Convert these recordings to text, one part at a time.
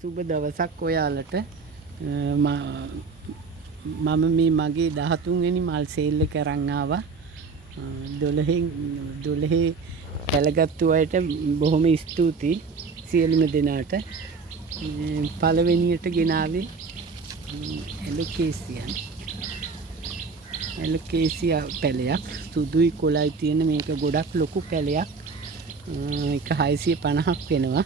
සුබ දවසක් ඔයාලට. මම මේ මගේ 13 වෙනි මල් සේල් එක අරන් ආවා. 12 පැලගත්තු අයට බොහොම ස්තුතියි සියලුම දෙනාට. පළවෙනියට ගෙනාවේ එලෝකේසියා පැලයක්. සුදුයි කොළයි තියෙන මේක ගොඩක් ලොකු පැලයක්. ඒක 650ක් වෙනවා.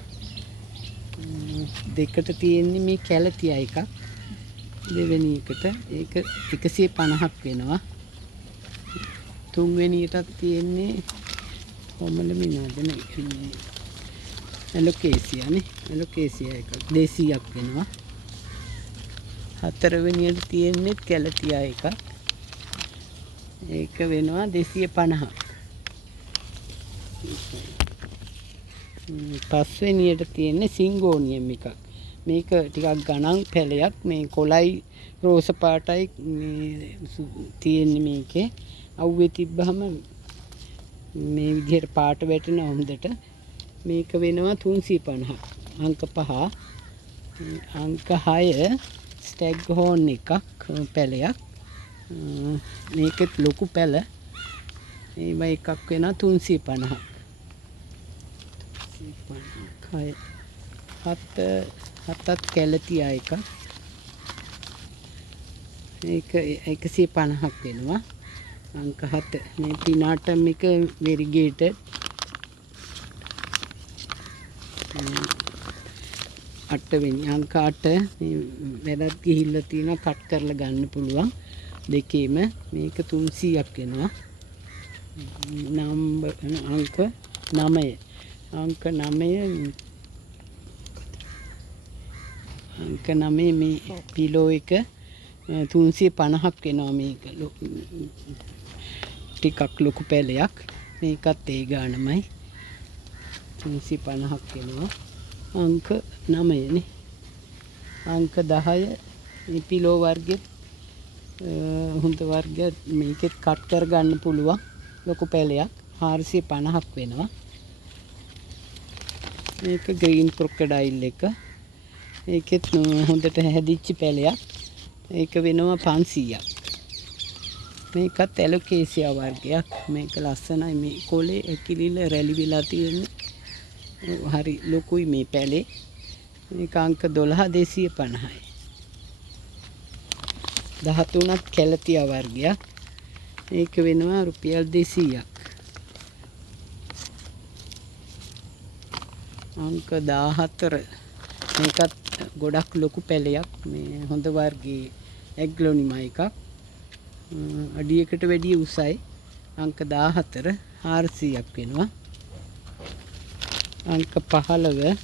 දෙකට තියෙන්නේ මේ කැලතිය එකක්. දෙවෙනි එකට ඒක 150ක් වෙනවා. තුන්වෙනියටත් තියෙන්නේ කොමල මිනාද නේ එලෝකේසියා එකක් 200ක් වෙනවා. හතරවෙනියට තියෙන්නේ කැලතියා එකක්. ඒක වෙනවා 250ක්. පස්වෙනියට තියෙන්නේ සිංගෝනියම් එකක්. මේක ටිකක් ගණන් පැලයක්. මේ කොළයි රෝස පාටයි තියෙන්නේ මේකේ. අවුවේ තිබ්බහම මේ විදිහට පාට වැටෙනවා හොඳට. මේක වෙනවා 350ක්. අංක 5. අංක 6 ස්ටැග් හෝන් එකක් පැලයක්. මේකෙත් ලොකු පැල. ඒවා එකක් වෙනවා 350ක්. හතත් කැලතියා එකක්. ඒක 150ක් වෙනවා. අංක 7 මේ පිනාටම් එක වෙරිගේටඩ්. 8 වෙනි අංක 8 මේ වැරද්ද ගිහිල්ලා තියෙනවා කට් කරලා ගන්න පුළුවන්. දෙකේම මේක 300ක් වෙනවා. අංක 9 අංක 9 මේ පිලෝ එක 350ක් වෙනවා. මේක ටිකක් ලොකු පැලයක්. මේකත් ඒ ගානමයි 350ක් වෙනවා. අංක 9 නේ. අංක 10 මේ පිලෝ වර්ගෙත් හොඳ වර්ගයක්. මේකෙත් කට් කර ගන්න පුළුවන් ලොකු පැලයක් 450ක් වෙනවා. මේක ග්‍රීන් ක්‍රොකොඩයිල් එක. ඒකෙත් හොඳට හැදිච්ච පැලයක්. ඒක වෙනවා 500ක්. මේකත් එලෝකේසියා වර්ගයක්. මේක ලස්සනයි. මේ කොලේ ඇකිලිල රැලි වෙලා තියෙන්නේ. හරි ලොකුයි මේ පැලේ. මේක අංක 12 250යි. 13ත් කැලතියා වර්ගයක්. ඒක වෙනවා රුපියල් 200ක්. අංක 14 මේකත් ගොඩක් ලොකු පැලයක්. මේ හොඳ වර්ගයේ ඇග්ලොනිමා එකක්. අඩියකට වැඩිය උසයි. අංක 14 400ක් වෙනවා. අංක 15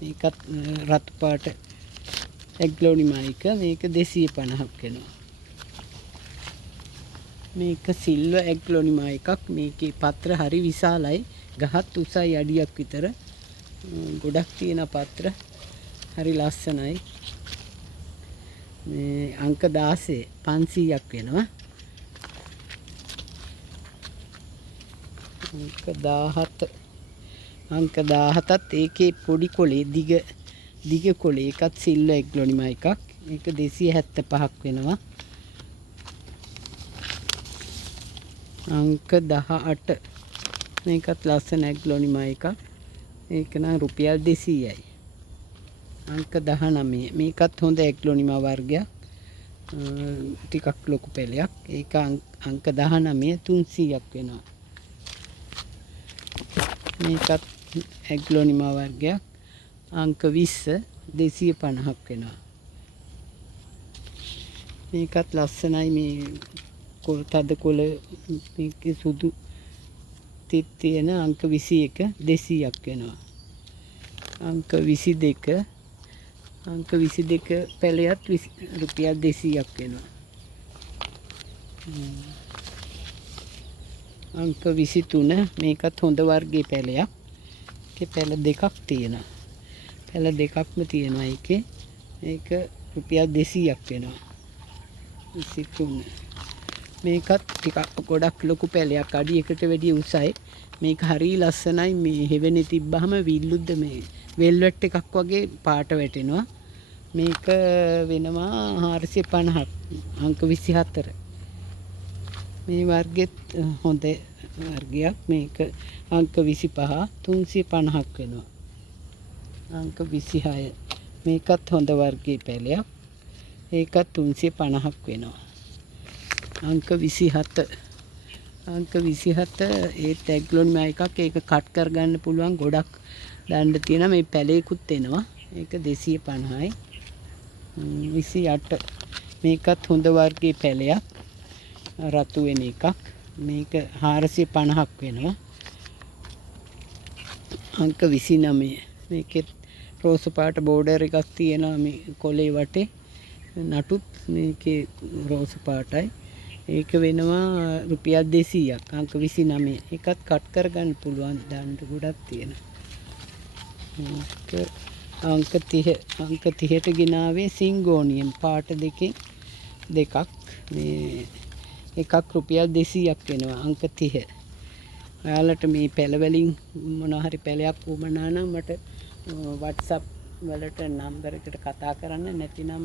මේකත් රතු පාට ඇග්ලොනිමා එක. මේක 250ක් වෙනවා. මේක සිල්වර් ඇග්ලොනිමා එකක්. මේකේ පත්‍ර හරි විශාලයි. ගහත් උසයි අඩියක් විතර. ගොඩක් තියෙන පත්‍ර. හරි ලස්සනයි. මේ අංක 16 500ක් වෙනවා. අංක 17ත් ඒකේ පොඩි කොලේ දිග කොලේ එකත් සිල්වර් ඇග්ලොනිමා එකක්. ඒක 275ක් වෙනවා. අංක 18 මේකත් ලස්සන ඇග්ලොනිමා එකක්. ඒක නම් රුපියල් 200යි. අංක 19 මේකත් හොඳ ඇග්ලොනිමා වර්ගයක්. ටිකක් ලොකු පැලයක්. ඒක අංක 19 300ක් වෙනවා. මේකත් ඇග්ලොනිමා වර්ගයක්. අංක 20 250ක් වෙනවා. මේකත් ලස්සනයි. මේ තද කොළ මේකේ සුදු තිත් තියෙන අංක 21 200ක් වෙනවා. අංක 22 පැලයත් රුපියල් 200ක් වෙනවා. අංක 23 මේකත් හොඳ වර්ගයේ පැලයක්. ඒකේ පැල දෙකක් තියෙනවා. පැල දෙකක්ම තියෙනවා ඒකේ. ඒක රුපියල් 200ක් වෙනවා. 23 මේකත් ටිකක් ගොඩක් ලොකු පැලයක්. අඩියකට වැඩිය උසයි. මේක හරිය ලස්සනයි. මේ හෙවෙනේ තිබ්බහම විල්ලුද්ද මේ වෙල්වෙට් එකක් වගේ පාට වැටෙනවා. මේක වෙනවා 450ක් අංක 24. මේ වර්ගෙත් හොඳ වර්ගයක්. මේක අංක 25 350ක් වෙනවා. අංක 26. මේකත් හොඳ වර්ගයේ පැලයක්. ඒකත් 350ක් වෙනවා. අංක 27. අංක 27 ඒ ටැග්ලොන් එකක්. ඒක කට් කරගන්න පුළුවන්. ගොඩක් දාන්න තියෙනවා. මේ පැලේකුත් එනවා. ඒක 250යි. 28. මේකත් හොඳ වර්ගයේ පැලයක්. රතු වෙන එකක්. මේක 450ක් වෙනවා. අංක 29. මේකෙත් රෝස පාට බෝඩර් එකක් තියෙනවා මේ කොලේ වටේ. නටුත් මේකේ රෝස පාටයි. ඒක වෙනවා රුපියල් 200ක්. අංක 29. ඒකත් කට් කරගන්න පුළුවන්. දාන්න ගොඩක් තියෙනවා. අංක 30. අංක 30ට ගෙනාවේ සිංගෝනියම් පාට දෙකක්. මේ එකක් රුපියල් 200ක් වෙනවා. අංක 30. ඔයාලට මේ පැල වලින් මොනවා හරි පැලයක් උමනා නම් මට WhatsApp වලට නම්බර් එකට කතා කරන්න. නැතිනම්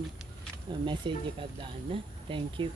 මැසේජ් එකක් දාන්න. Thank you.